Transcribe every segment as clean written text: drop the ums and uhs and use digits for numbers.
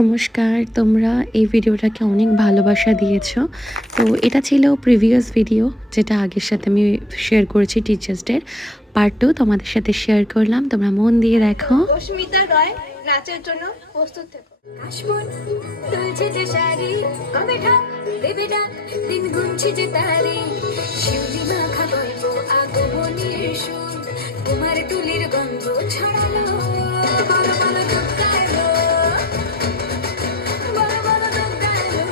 নমস্কার, তোমরা এই ভিডিওটাকে অনেক ভালোবাসা দিয়েছো। তো এটা ছিল প্রিভিয়াস ভিডিও, যেটা আগের সাথে আমি শেয়ার করেছি টিচার্স ডের। পার্ট 2 তোমাদের সাথে শেয়ার করলাম। তোমরা মন দিয়ে দেখো। অস্মিতা রয় নাচের জন্য প্রস্তুত থেকো। কাশমন তুলছে যে শাড়ি, কবে ঠাক দেবে ডাক, দিন গুনছি যে তারি, শিউলি মাখা গল্প আগমনের সুর, তোমার তুলির গন্ধ ছড়ালো, বলো বলো ঢুকালো, বলো বলো ঢুকালো,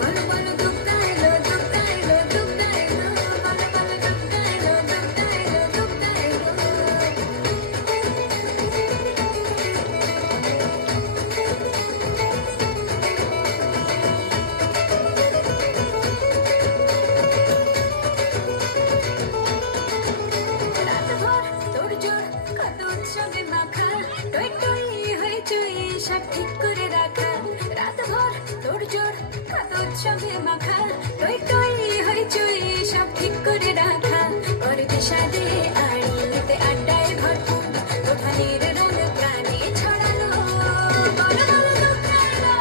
বলো বলো ঢুকালো, ঢুকালো ঢুকালো, বলো বলো ঢুকালো, ঢুকালো ঢুকালো। রাতভর তোড়জোড় কত উৎসবে মাখা, টই টই হইচই সব ঠিক করে রাখা। রাতভর তোড়জোড় কত উৎসবে মাখা, টই টই হইচই সব ঠিক করে রাখা। করবে সাদে আড়িতে আড্ডায় ভরপুর, দোকানের রং প্রাণে ছড়ালো, বলো বলো দোকানো,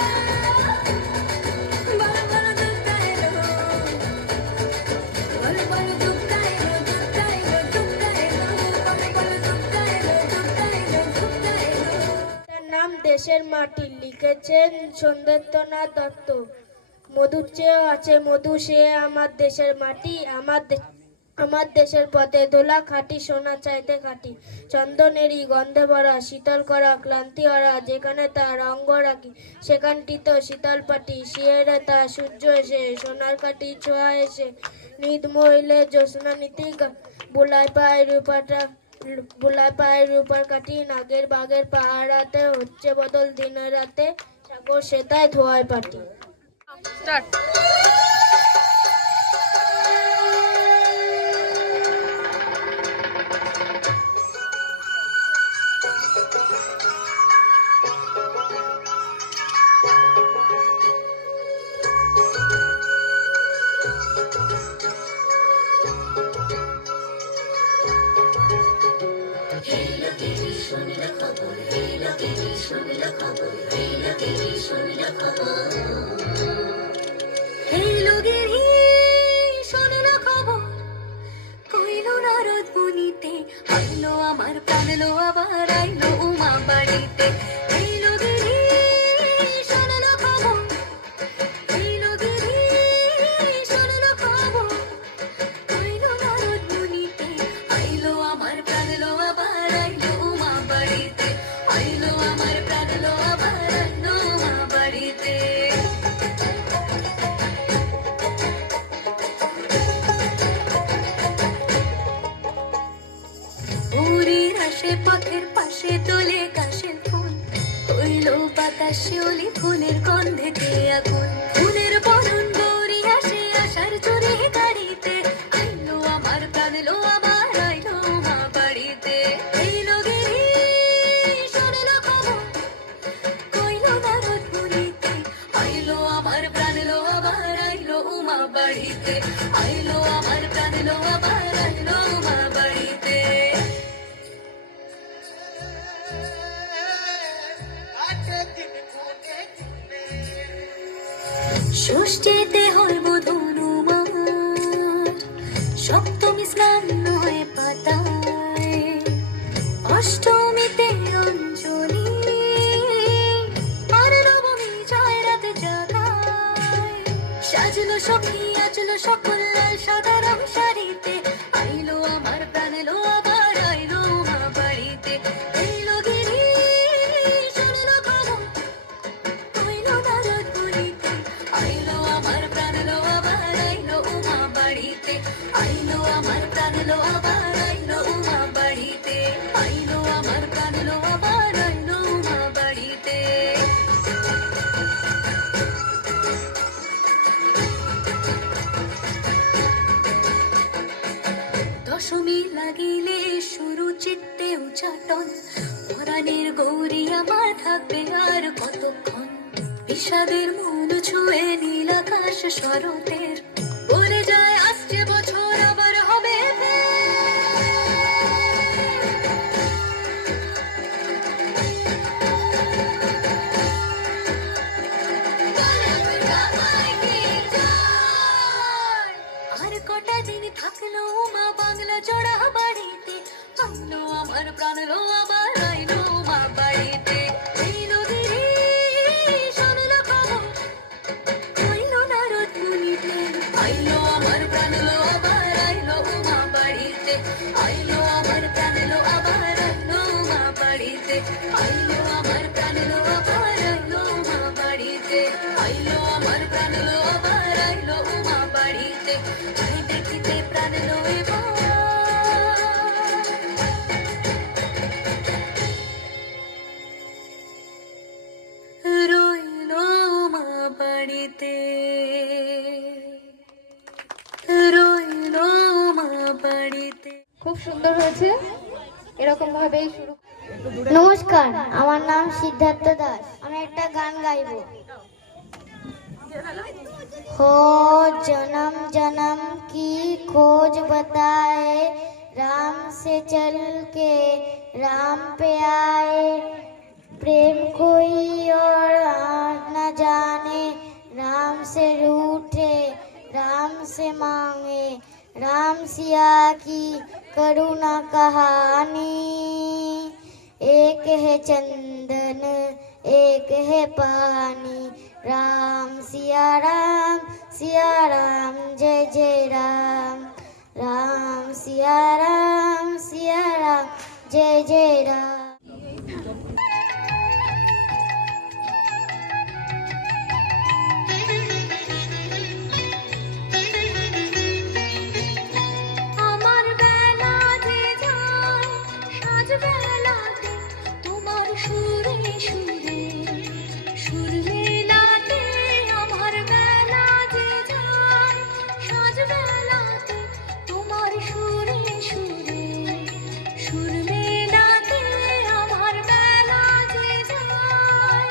বলো বলো দোকানো, বলো বলো ঢুকাইলো, ঢুকাইলো, ঢুকাইলো, বলো বলো ঢুকাইলো, ঢুকাইলো, ঢুকাইলো। তার নাম দেশের মাটি, লিখেছেন সন্দেন্দ্রনাথ দত্ত। মধুর চেয়েও আছে মধু, সে আমার দেশের মাটি, আমার দেশের পথে দোলা, খাঁটি সোনা চাইতে খাঁটি, চন্দনেরই গন্ধে ভরা, শীতল করা ক্লান্তি হারা, যেখানে তার অঙ্গ রাখি সেখানটি তো শীতল পাটি, শিয়েরে তা সূর্য এসে সোনার কাঠি ছোঁয়া এসে, নিদ মহিলে জ্যোৎস্না নীতি বুলায় পায়ের রূপার কাঠি, নাগের বাগের পাহাড়াতে হচ্ছে বদল দিনে রাতে, সাগর সেতায় ধোয়ায় পাটি। এই লোকের শোনো খবর, কইলো নারদ মুনিতে, আইলো আমার প্রাণলো আবার আইলো উমা বাড়িতে। এই লোকের শোনো খবর, এই লোকের শোনো খবর, কইলো নারদ মুনিতে, আইলো আমার প্রাণলো আবার আইলো উমা বাড়িতে, আইলো আমার প্রাণলো আবার আইলো উমা বাড়িতে। পুরীর আসে পথের পাশে তোলে কাশের ফুল, হইল বাতাসে অলি ফুলের গন্ধেতে আগুন, ফুলের বরণ গৌরী আসে আশার চোরে গাড়িতে, আইলো আমার প্রাণলো আবার আইলো মা বাড়িতে। এইলো গিরি শোনলো খবর, কইলো নারদ মুনিতে, আইলো আমার প্রাণলো আবার আইলো উমা বাড়িতে, আইলো আমার প্রাণলো আবার আইলো উমা বাড়িতে। ষষ্ঠীতে হইব ধনুমার, সপ্তমী স্নান হয় পাতায়, অষ্টমীতে অঞ্জলি, আর নবমী জয় রাতে জাগায়, সাজলো সখী আজলো সকল লাল সাদা রং শাড়িতে, আইলো আমার প্রাণলো আবার আইলো মা বাড়িতে। এইলো গিরি শোনলো খবর, কইলো নারদ মুনিতে, আইলো আমার প্রাণলো আবার আইলো উমা বাড়িতে, আইলো আমার প্রাণলো আবার আইলো উমা বাড়িতে, আইলো আমার প্রাণলো আবার আইলো উমা বাড়িতে। দশমী লাগিলে শুরু চিত্তে উচাটন, পরাণের গৌরী আমার থাকবে আর কতক্ষণ, বিষাদের মূল ছুঁয়ে নীল আকাশ শরতের, বলে যায় আসছে বছর আবার হবে ফের। বাড়িতে রইল মা বাড়িতে। খুব সুন্দর হয়েছে, এরকম ভাবেই শুরু। নমস্কার, আমার নাম সিদ্ধার্থ দাস। আমি একটা গান গাইবো। हो जन्म जन्म की खोज बताए, राम से चल के राम पे आए, प्रेम कोई और न जाने, राम से रूठे राम से मांगे, राम सिया की करुणा कहानी, एक है चंदन एक है पानी, राम सिया राम जय जय राम, राम सिया राम जय जय राम। আমার বেলা যে যায় সাজ বেলাতে তোমার সুরে সুরে সুর মেলাতে, আমার বেলা যে যায় সাজ বেলাতে তোমার সুরে সুরে সুর মেলাতে, আমার বেলা যে যায়।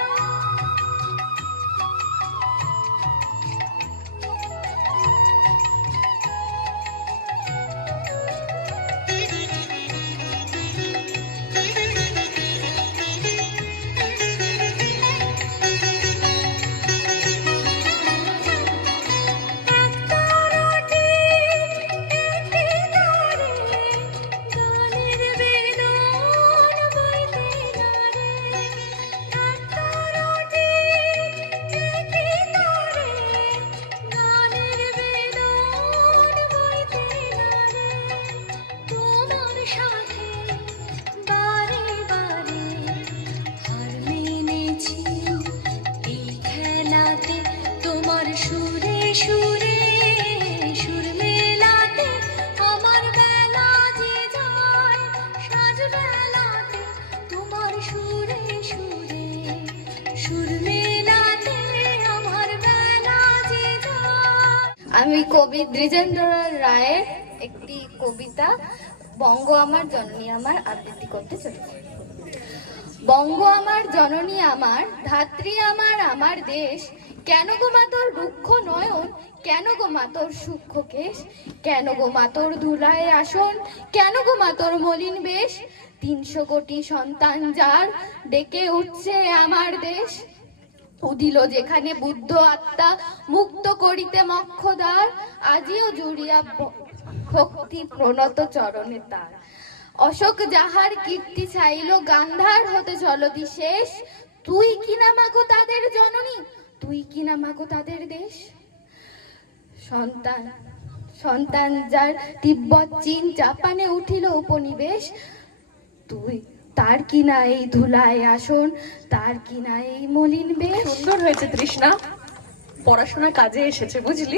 সুরে সুরে সুর মেলাতে, আমার বেলা যে যায় সাজ বেলাতে তোমার সুরে সুরে সুর মেলাতে, আমার বেলা যে যায়। আমি কবি দ্বিজেন্দ্র রায়ের একটি কবিতা বঙ্গ আমার জননী আমার আবৃত্তি করতে চলেছি। বঙ্গ আমার জননী আমার, ধাত্রী আমার আমার দেশ, কেন গো মা তোর রুক্ষ নয়ন, কেন গো মা তোর সূক্ষ্ম কেশ, কেন গো মা তোর ধুলায় আসন, কেন গো মা তোর মলিন বেশ, 300 কোটি সন্তান যার ডেকে উঠছে আমার দেশ, উদিল যেখানে বুদ্ধ আত্মা মুক্ত করিতে মক্ষদ্বার, আজিও জুড়িয়া ভক্তি প্রণত চরণে তার, অশোক যাহার কীর্তি চাইল গান্ধার হতে জলদি শেষ, তুই কি না মাগো তাদের জননী, তুই কি না মাগো তাদের দেশ। সন্তান সন্তান যার তিব্বত চীন জাপানে উঠিল উপনিবেশ, তুই তার কিনা এই ধুলায় আসন, তার কিনা এই মলিন বেশ। সুন্দর হয়েছে তৃষ্ণা, পড়াশোনার কাজে এসেছে বুঝলি।